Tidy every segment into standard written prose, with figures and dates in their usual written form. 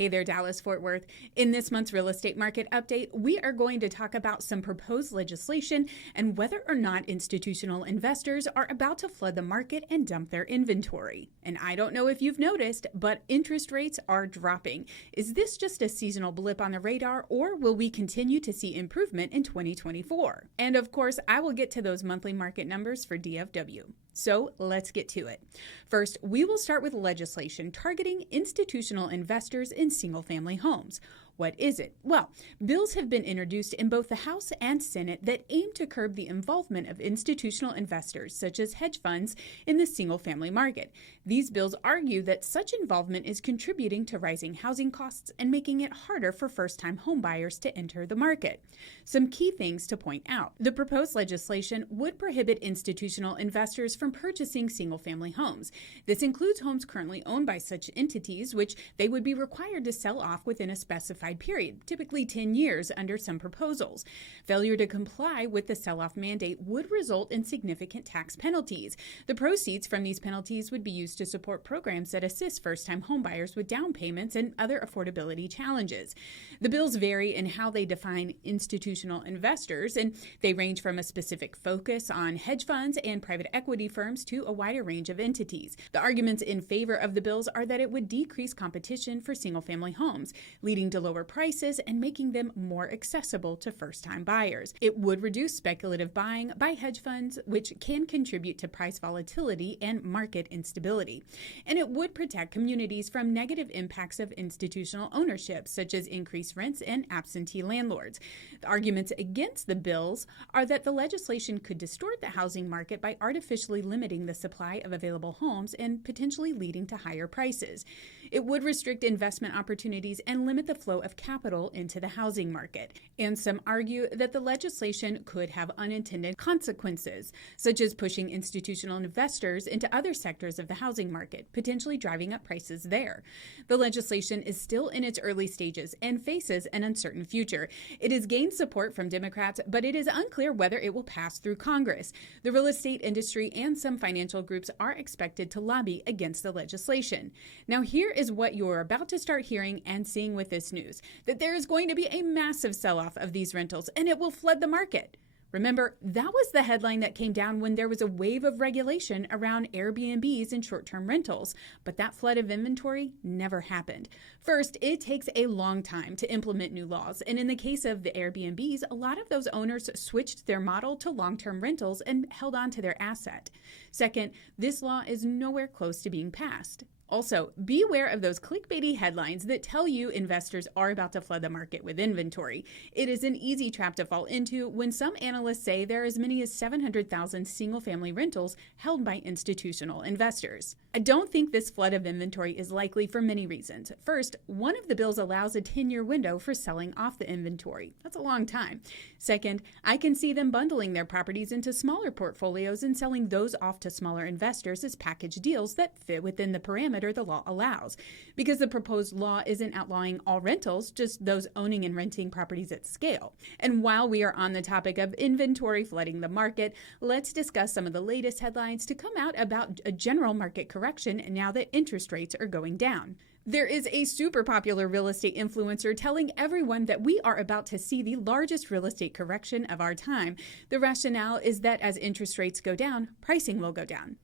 Hey there, Dallas-Fort Worth. In this month's real estate market update, we are going to talk about some proposed legislation and whether or not institutional investors are about to flood the market and dump their inventory. And I don't know if you've noticed, but interest rates are dropping. Is this just a seasonal blip on the radar, or will we continue to see improvement in 2024? And of course, I will get to those monthly market numbers for DFW. So let's get to it. First, we will start with legislation targeting institutional investors in single-family homes. What is it? Well, bills have been introduced in both the House and Senate that aim to curb the involvement of institutional investors, such as hedge funds, in the single-family market. These bills argue that such involvement is contributing to rising housing costs and making it harder for first-time homebuyers to enter the market. Some key things to point out. The proposed legislation would prohibit institutional investors from purchasing single-family homes. This includes homes currently owned by such entities, which they would be required to sell off within a specified period, typically 10 years under some proposals. Failure to comply with the sell-off mandate would result in significant tax penalties. The proceeds from these penalties would be used to support programs that assist first-time homebuyers with down payments and other affordability challenges. The bills vary in how they define institutional investors, and they range from a specific focus on hedge funds and private equity firms to a wider range of entities. The arguments in favor of the bills are that it would decrease competition for single-family homes, leading to lower prices and making them more accessible to first-time buyers. It would reduce speculative buying by hedge funds, which can contribute to price volatility and market instability. And it would protect communities from negative impacts of institutional ownership, such as increased rents and absentee landlords. The arguments against the bills are that the legislation could distort the housing market by artificially limiting the supply of available homes and potentially leading to higher prices. It would restrict investment opportunities and limit the flow of capital into the housing market. And some argue that the legislation could have unintended consequences, such as pushing institutional investors into other sectors of the housing market, potentially driving up prices there. The legislation is still in its early stages and faces an uncertain future. It has gained support from Democrats, but it is unclear whether it will pass through Congress. The real estate industry and some financial groups are expected to lobby against the legislation. Now, here is what you're about to start hearing and seeing with this news, that there is going to be a massive sell-off of these rentals and it will flood the market. Remember, that was the headline that came down when there was a wave of regulation around Airbnbs and short-term rentals, but that flood of inventory never happened. First, it takes a long time to implement new laws, and in the case of the Airbnbs, a lot of those owners switched their model to long-term rentals and held on to their asset. Second, this law is nowhere close to being passed. Also, beware of those clickbaity headlines that tell you investors are about to flood the market with inventory. It is an easy trap to fall into when some analysts say there are as many as 700,000 single-family rentals held by institutional investors. I don't think this flood of inventory is likely for many reasons. First, one of the bills allows a 10-year window for selling off the inventory. That's a long time. Second, I can see them bundling their properties into smaller portfolios and selling those off to smaller investors as package deals that fit within the parameters the law allows, because the proposed law isn't outlawing all rentals, just those owning and renting properties at scale. And while we are on the topic of inventory flooding the market, let's discuss some of the latest headlines to come out about a general market correction now that interest rates are going down. There is a super popular real estate influencer telling everyone that we are about to see the largest real estate correction of our time. The rationale is that as interest rates go down, pricing will go down.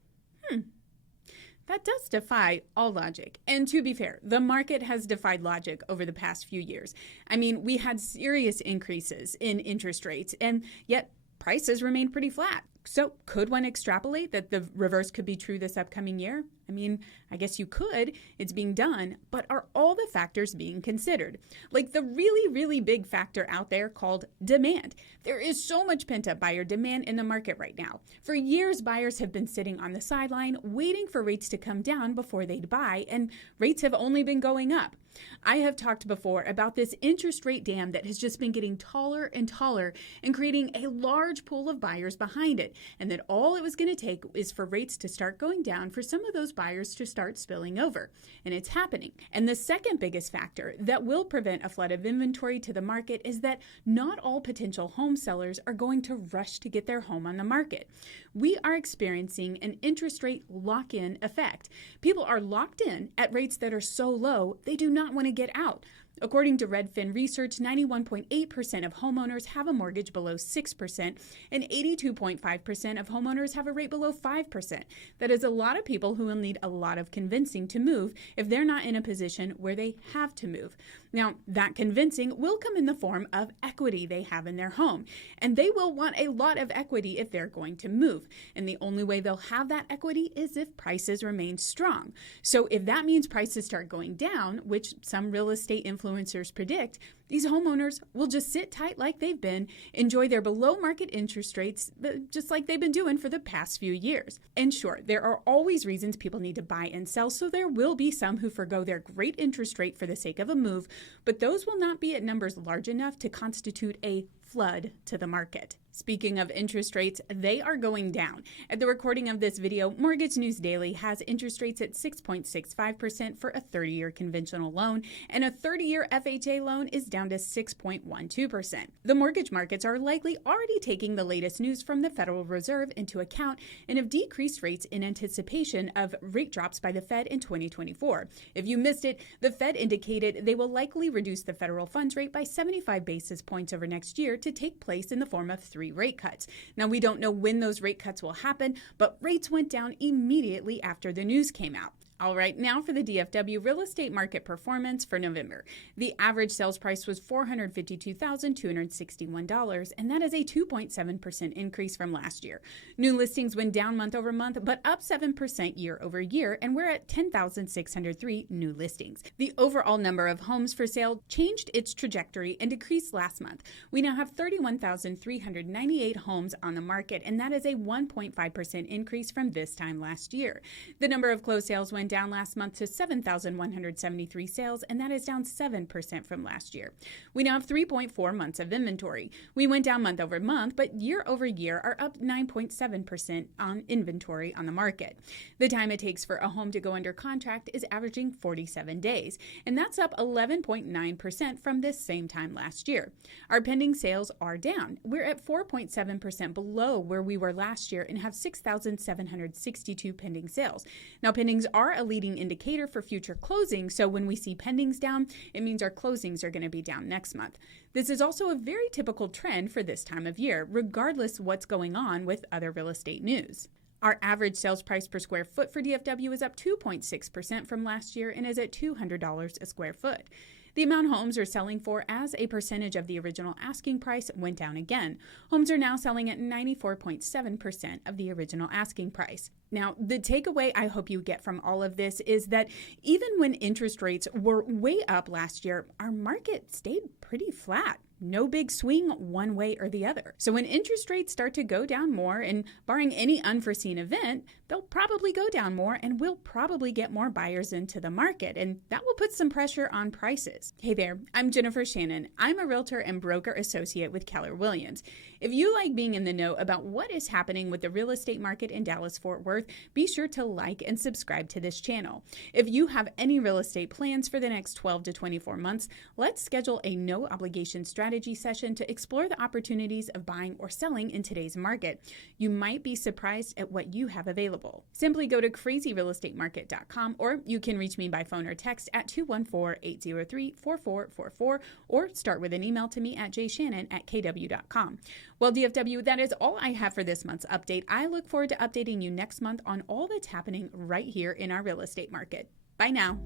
That does defy all logic. And to be fair, the market has defied logic over the past few years. I mean, we had serious increases in interest rates, and yet prices remained pretty flat. So could one extrapolate that the reverse could be true this upcoming year? I mean, I guess you could. It's being done, but are all the factors being considered? Like the really, really big factor out there called demand. There is so much pent-up buyer demand in the market right now. For years, buyers have been sitting on the sideline waiting for rates to come down before they'd buy, and rates have only been going up. I have talked before about this interest rate dam that has just been getting taller and taller and creating a large pool of buyers behind it, and that all it was going to take is for rates to start going down for some of those buyers to start spilling over. And it's happening. And the second biggest factor that will prevent a flood of inventory to the market is that not all potential home sellers are going to rush to get their home on the market. We are experiencing an interest rate lock-in effect. People are locked in at rates that are so low, they do not not want to get out. According to Redfin Research, 91.8% of homeowners have a mortgage below 6%, and 82.5% of homeowners have a rate below 5%. That is a lot of people who will need a lot of convincing to move if they're not in a position where they have to move. Now, that convincing will come in the form of equity they have in their home, and they will want a lot of equity if they're going to move. And the only way they'll have that equity is if prices remain strong. So if that means prices start going down, which some real estate influencers predict, these homeowners will just sit tight like they've been, enjoy their below market interest rates, just like they've been doing for the past few years. And sure, there are always reasons people need to buy and sell, so there will be some who forgo their great interest rate for the sake of a move, but those will not be at numbers large enough to constitute a flood to the market. Speaking of interest rates, they are going down. At the recording of this video, Mortgage News Daily has interest rates at 6.65% for a 30-year conventional loan, and a 30-year FHA loan is down to 6.12%. The mortgage markets are likely already taking the latest news from the Federal Reserve into account and have decreased rates in anticipation of rate drops by the Fed in 2024. If you missed it, the Fed indicated they will likely reduce the federal funds rate by 75 basis points over next year to take place in the form of 3 rate cuts. Now, we don't know when those rate cuts will happen, but rates went down immediately after the news came out. All right, now for the DFW real estate market performance for November. The average sales price was $452,261, and that is a 2.7% increase from last year. New listings went down month over month, but up 7% year over year, and we're at 10,603 new listings. The overall number of homes for sale changed its trajectory and decreased last month. We now have 31,398 homes on the market, and that is a 1.5% increase from this time last year. The number of closed sales went down last month to 7,173 sales, and that is down 7% from last year. We now have 3.4 months of inventory. We went down month over month, but year over year are up 9.7% on inventory on the market. The time it takes for a home to go under contract is averaging 47 days, and that's up 11.9% from this same time last year. Our pending sales are down. We're at 4.7% below where we were last year and have 6,762 pending sales. Now, pendings are a leading indicator for future closings, so when we see pendings down, it means our closings are going to be down next month. This is also a very typical trend for this time of year, regardless of what's going on with other real estate news. Our average sales price per square foot for DFW is up 2.6% from last year and is at $200 a square foot. The amount homes are selling for as a percentage of the original asking price went down again. Homes are now selling at 94.7% of the original asking price. Now, the takeaway I hope you get from all of this is that even when interest rates were way up last year, our market stayed pretty flat. No big swing one way or the other. So when interest rates start to go down more, and barring any unforeseen event, they'll probably go down more and we'll probably get more buyers into the market, and that will put some pressure on prices. Hey there, I'm JShannon. I'm a realtor and broker associate with Keller Williams. If you like being in the know about what is happening with the real estate market in Dallas-Fort Worth, be sure to like and subscribe to this channel. If you have any real estate plans for the next 12 to 24 months, let's schedule a no obligation strategy session to explore the opportunities of buying or selling in today's market. You might be surprised at what you have available. Simply go to crazyrealestatemarket.com, or you can reach me by phone or text at 214-803-4444, or start with an email to me at JShannon@kw.com. Well, DFW, that is all I have for this month's update. I look forward to updating you next month on all that's happening right here in our real estate market. Bye now.